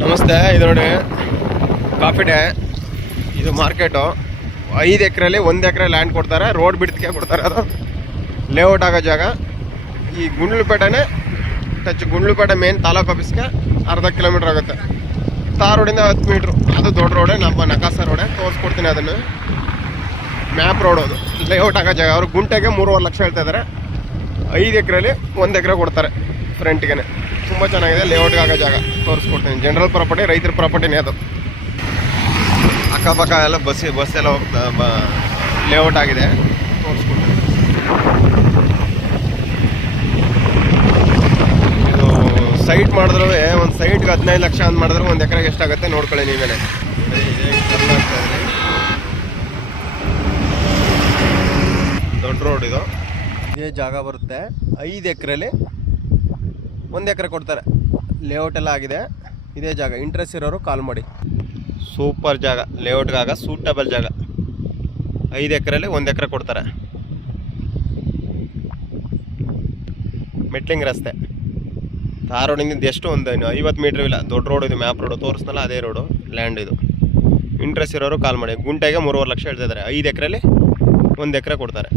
ನಮಸ್ತೆ. ಇದು ನೋಡಿ ಕಾಫಿ ಡೇ, ಇದು ಮಾರ್ಕೆಟು. 5 ಎಕರೆಲಿ 1 ಎಕರೆ ಲ್ಯಾಂಡ್ ಕೊಡ್ತಾರೆ, ರೋಡ್ ಬಿಡ್ತಿಗೆ ಕೊಡ್ತಾರೆ. ಅದು ಲೇಔಟ್ ಆಗೋ ಜಾಗ ಈ ಗುಂಡ್ಲುಪೇಟೆನೇ ಟಚ್. ಗುಂಡ್ಲುಪೇಟೆ ಮೇನ್ ತಾಲೂಕು ಆಫೀಸ್ಗೆ ಅರ್ಧ ಕಿಲೋಮೀಟ್ರ್ ಆಗುತ್ತೆ. ತಾರ್ ರೋಡಿಂದ 10 ಮೀಟ್ರು. ಅದು ದೊಡ್ಡ ರೋಡೇ, ನಮ್ಮ ನಕಾಸ ರೋಡೇ. ತೋರಿಸ್ಕೊಡ್ತೀನಿ ಅದನ್ನು. ಮ್ಯಾಪ್ ರೋಡ್ ಅದು ಲೇಔಟ್ ಆಗೋ ಜಾಗ. ಅವರು ಗುಂಟೆಗೆ 3.5 ಲಕ್ಷ ಹೇಳ್ತಾ ಇದ್ದಾರೆ. 5 ಎಕರೆಲಿ 1 ಎಕರೆ ಕೊಡ್ತಾರೆ ಫ್ರಂಟ್ಗೆ. ತುಂಬ ಚೆನ್ನಾಗಿದೆ. ಲೇಔಟ್ಗೆ ಆಗೋ ಜಾಗ ತೋರಿಸ್ಕೊಡ್ತೀನಿ. ಜನರಲ್ ಪ್ರಾಪರ್ಟಿ, ರೈತರ ಪ್ರಾಪರ್ಟಿನೇ ಅದು. ಅಕ್ಕಪಕ್ಕ ಎಲ್ಲ ಬಸ್ ಎಲ್ಲ ಹೋಗ್ತಾ ಲೇಔಟ್ ಆಗಿದೆ. ತೋರಿಸ್ಕೊಡ್ತೀನಿ. ಇದು ಸೈಟ್ ಮಾಡಿದ್ರು ಒಂದು ಸೈಟ್ಗೆ 15 ಲಕ್ಷ ಅಂತ ಮಾಡಿದ್ರು 1 ಎಕರೆಗೆ ಎಷ್ಟಾಗುತ್ತೆ ನೋಡ್ಕೊಳ್ಳಿ ನೀವೇ. ದೊಡ್ಡ ರೋಡ್ ಇದು. ಇದೇ ಜಾಗ ಬರುತ್ತೆ. 5 ಎಕರೆಲಿ 1 ಎಕರೆ ಕೊಡ್ತಾರೆ. ಲೇಔಟ್ ಎಲ್ಲ ಆಗಿದೆ. ಇದೇ ಜಾಗ. ಇಂಟ್ರೆಸ್ಟ್ ಇರೋರು ಕಾಲ್ ಮಾಡಿ. ಸೂಪರ್ ಜಾಗ, ಲೇಔಟ್ಗಾಗ ಸೂಟಬಲ್ ಜಾಗ. 5 ಎಕರೆಲಿ 1 ಎಕರೆ ಕೊಡ್ತಾರೆ. ಮೆಟ್ಲಿಂಗ್ ರಸ್ತೆ. ತಾರ್ ರೋಡಿಂದ ಎಷ್ಟು ಒಂದು 50 ಮೀಟ್ರ್ ಇಲ್ಲ. ದೊಡ್ಡ ರೋಡ್ ಇದು. ಮ್ಯಾಪ್ ರೋಡು ತೋರಿಸ್ನಲ್ಲ, ಅದೇ ರೋಡು. ಲ್ಯಾಂಡ್ ಇದು. ಇಂಟ್ರೆಸ್ಟ್ ಇರೋರು ಕಾಲ್ ಮಾಡಿ. ಗುಂಟೆಗೆ 3.5 ಲಕ್ಷ ಹೇಳ್ತಿದ್ದಾರೆ. 5 ಎಕರೆಲಿ 1 ಎಕರೆ ಕೊಡ್ತಾರೆ.